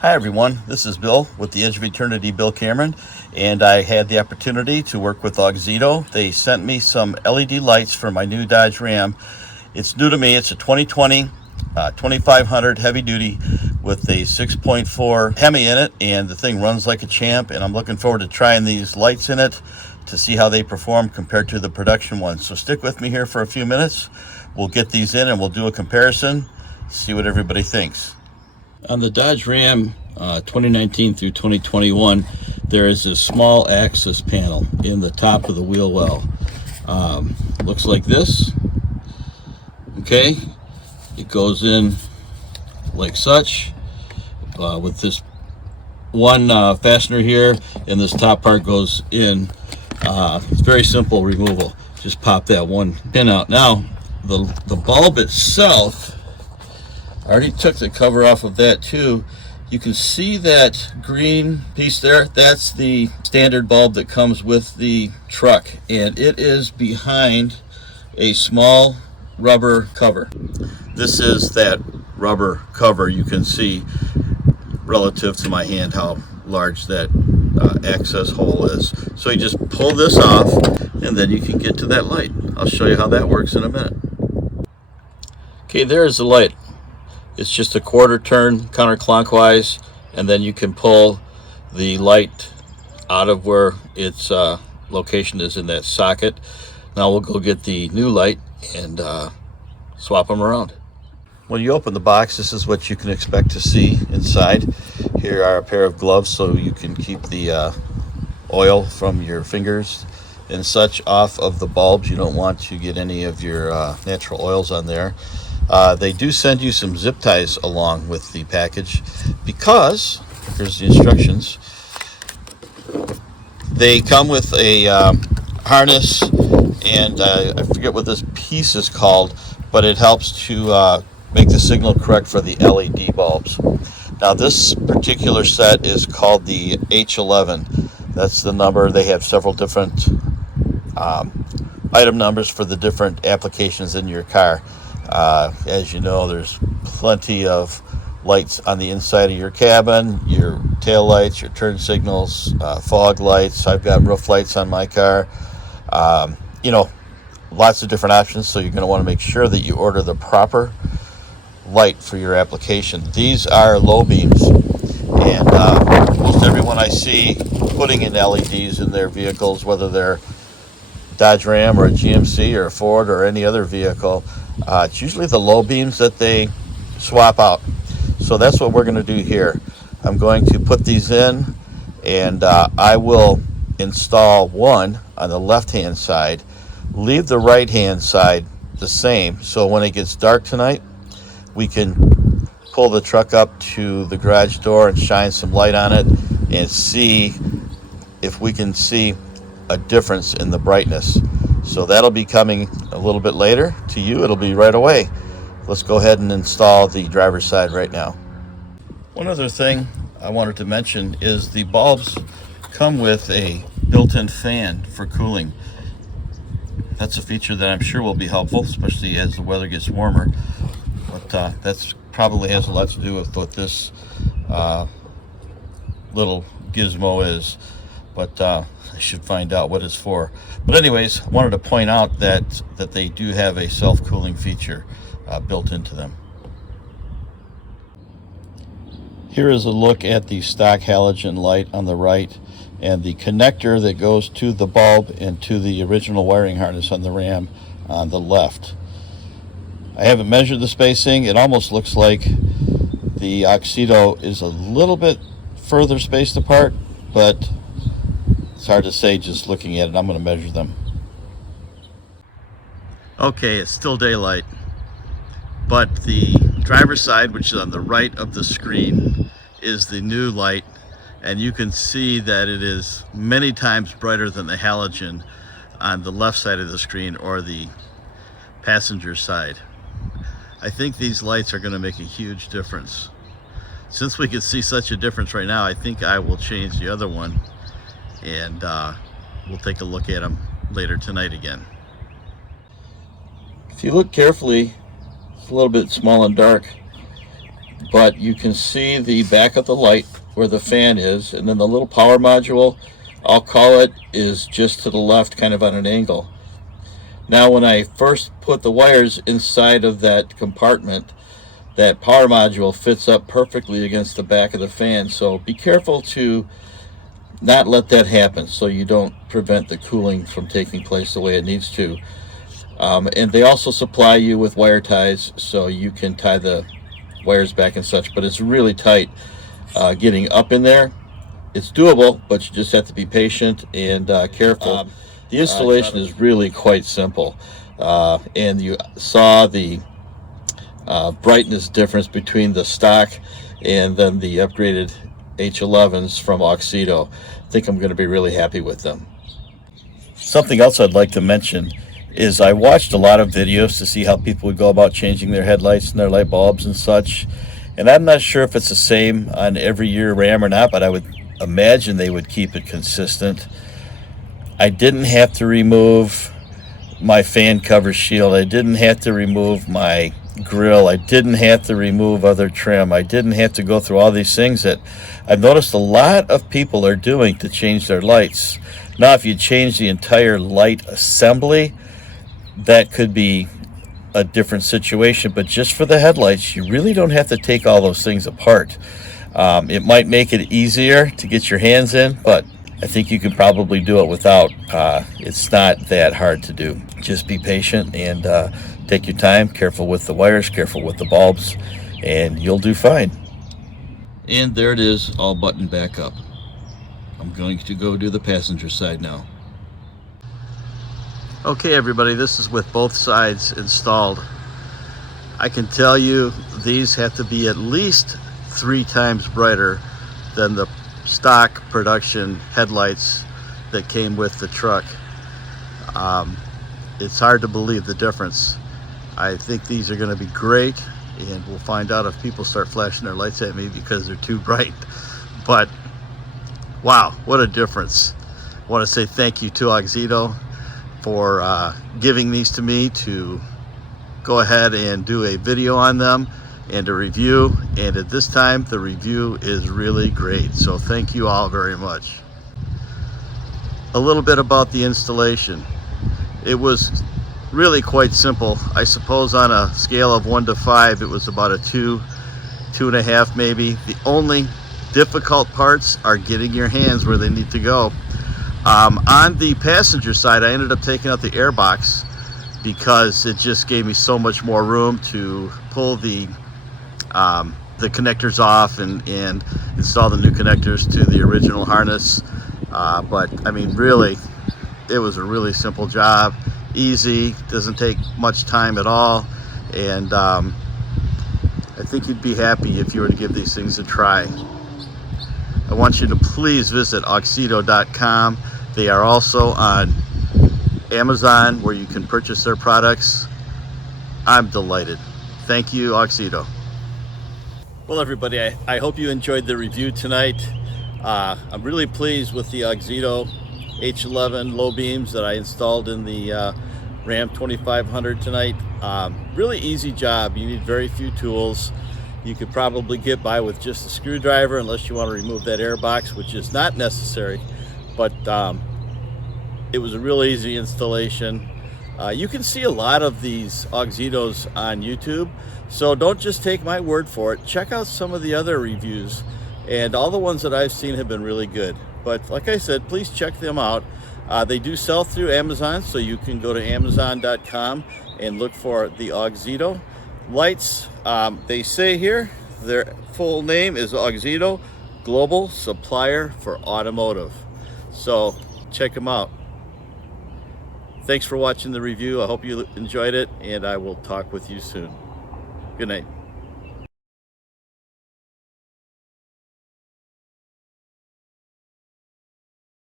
Hi everyone, this is Bill with the Edge of Eternity, Bill Cameron, and I had the opportunity to work with Auxito. They sent me some LED lights for my new Dodge Ram. It's new to me. It's a 2020 2500 heavy duty with a 6.4 Hemi in it, and the thing runs like a champ, and I'm looking forward to trying these lights in it to see how they perform compared to the production ones. So stick with me here for a few minutes. We'll get these in and we'll do a comparison, see what everybody thinks. On the Dodge Ram 2019 through 2021, there is a small access panel in the top of the wheel well. Looks like this. Okay, it goes in like such with this one fastener here, and this top part goes in. It's very simple removal. Just pop that one pin out. Now, the bulb itself, I already took the cover off of that too. You can see that green piece there. That's the standard bulb that comes with the truck, and it is behind a small rubber cover. This is that rubber cover. You can see relative to my hand how large that access hole is. So you just pull this off and then you can get to that light. I'll show you how that works in a minute. Okay, there's the light. It's just a quarter turn counterclockwise, and then you can pull the light out of where its location is in that socket. Now we'll go get the new light and swap them around. When you open the box, this is what you can expect to see inside. Here are a pair of gloves so you can keep the oil from your fingers and such off of the bulbs. You don't want to get any of your natural oils on there. They do send you some zip ties along with the package because, here's the instructions, they come with a harness, and I forget what this piece is called, but it helps to make the signal correct for the LED bulbs. Now this particular set is called the H11. That's the number. They have several different item numbers for the different applications in your car. As you know, there's plenty of lights on the inside of your cabin, your tail lights, your turn signals, fog lights. I've got roof lights on my car. You know, lots of different options, so you're going to want to make sure that you order the proper light for your application. These are low beams, and most everyone I see putting in LEDs in their vehicles, whether they're Dodge Ram or a GMC or a Ford or any other vehicle, it's usually the low beams that they swap out. So that's what we're going to do here. I'm going to put these in, and I will install one on the left hand side, leave the right hand side the same, so when it gets dark tonight we can pull the truck up to the garage door and shine some light on it and see if we can see a difference in the brightness. So that'll be coming a little bit later. To you, it'll be right away. Let's go ahead and install the driver's side right now. One other thing I wanted to mention is the bulbs come with a built-in fan for cooling. That's a feature that I'm sure will be helpful, especially as the weather gets warmer. But that's probably has a lot to do with what this little gizmo is. But I should find out what it's for. But anyways, I wanted to point out that they do have a self-cooling feature built into them. Here is a look at the stock halogen light on the right, and the connector that goes to the bulb and to the original wiring harness on the Ram on the left. I haven't measured the spacing. It almost looks like the Auxito is a little bit further spaced apart, but it's hard to say just looking at it. I'm going to measure them. Okay, it's still daylight, but the driver's side, which is on the right of the screen, is the new light, and you can see that it is many times brighter than the halogen on the left side of the screen or the passenger side. I think these lights are going to make a huge difference. Since we can see such a difference right now, I think I will change the other one, and we'll take a look at them later tonight again. If you look carefully, it's a little bit small and dark. but you can see the back of the light where the fan is, and then the little power module, I'll call it, is just to the left, kind of on an angle. Now when I first put the wires inside of that compartment, that power module fits up perfectly against the back of the fan, so be careful to not let that happen so you don't prevent the cooling from taking place the way it needs to. And they also supply you with wire ties so you can tie the wires back and such, but it's really tight getting up in there. It's doable, but you just have to be patient and careful. The installation is really quite simple, and you saw the brightness difference between the stock and then the upgraded H11s from Auxito. I think I'm going to be really happy with them. Something else I'd like to mention is I watched a lot of videos to see how people would go about changing their headlights and their light bulbs and such, and I'm not sure if it's the same on every year Ram or not, but I would imagine they would keep it consistent. I didn't have to remove my fan cover shield. I didn't have to remove my grill. I didn't have to remove other trim. I didn't have to go through all these things that I've noticed a lot of people are doing to change their lights. Now, if you change the entire light assembly, that could be a different situation, but just for the headlights, you really don't have to take all those things apart. It might make it easier to get your hands in, but I think you can probably do it without. It's not that hard to do. Just be patient and take your time, careful with the wires, careful with the bulbs, and you'll do fine. And there it is, all buttoned back up. I'm going to go do the passenger side now. Okay everybody, this is with both sides installed. I can tell you these have to be at least 3 times brighter than the stock production headlights that came with the truck. It's hard to believe the difference. I think these are going to be great, and we'll find out if people start flashing their lights at me because they're too bright. But wow, what a difference. I want to say thank you to Auxito for giving these to me to go ahead and do a video on them and a review, and at this time the review is really great, so thank you all very much. A little bit about the installation. It was really quite simple. I suppose on a scale of 1 to 5 it was about a 2.5 maybe. The only difficult parts are getting your hands where they need to go. On the passenger side, I ended up taking out the air box because it just gave me so much more room to pull the connectors off and install the new connectors to the original harness. But I mean, really, it was a really simple job, easy, doesn't take much time at all, and I think you'd be happy if you were to give these things a try. I want you to please visit Auxito.com. They are also on Amazon where you can purchase their products. I'm delighted. Thank you, Auxito. Well, everybody, I hope you enjoyed the review tonight. I'm really pleased with the Auxito H11 low beams that I installed in the Ram 2500 tonight. Really easy job. You need very few tools. You could probably get by with just a screwdriver unless you want to remove that air box, which is not necessary, but it was a real easy installation. You can see a lot of these Auxitos on YouTube, so don't just take my word for it. Check out some of the other reviews, and all the ones that I've seen have been really good. But like I said, please check them out. They do sell through Amazon, so you can go to Amazon.com and look for the Auxito lights. They say here their full name is Auxito Global Supplier for Automotive. So check them out. Thanks for watching the review. I hope you enjoyed it, and I will talk with you soon. Good night.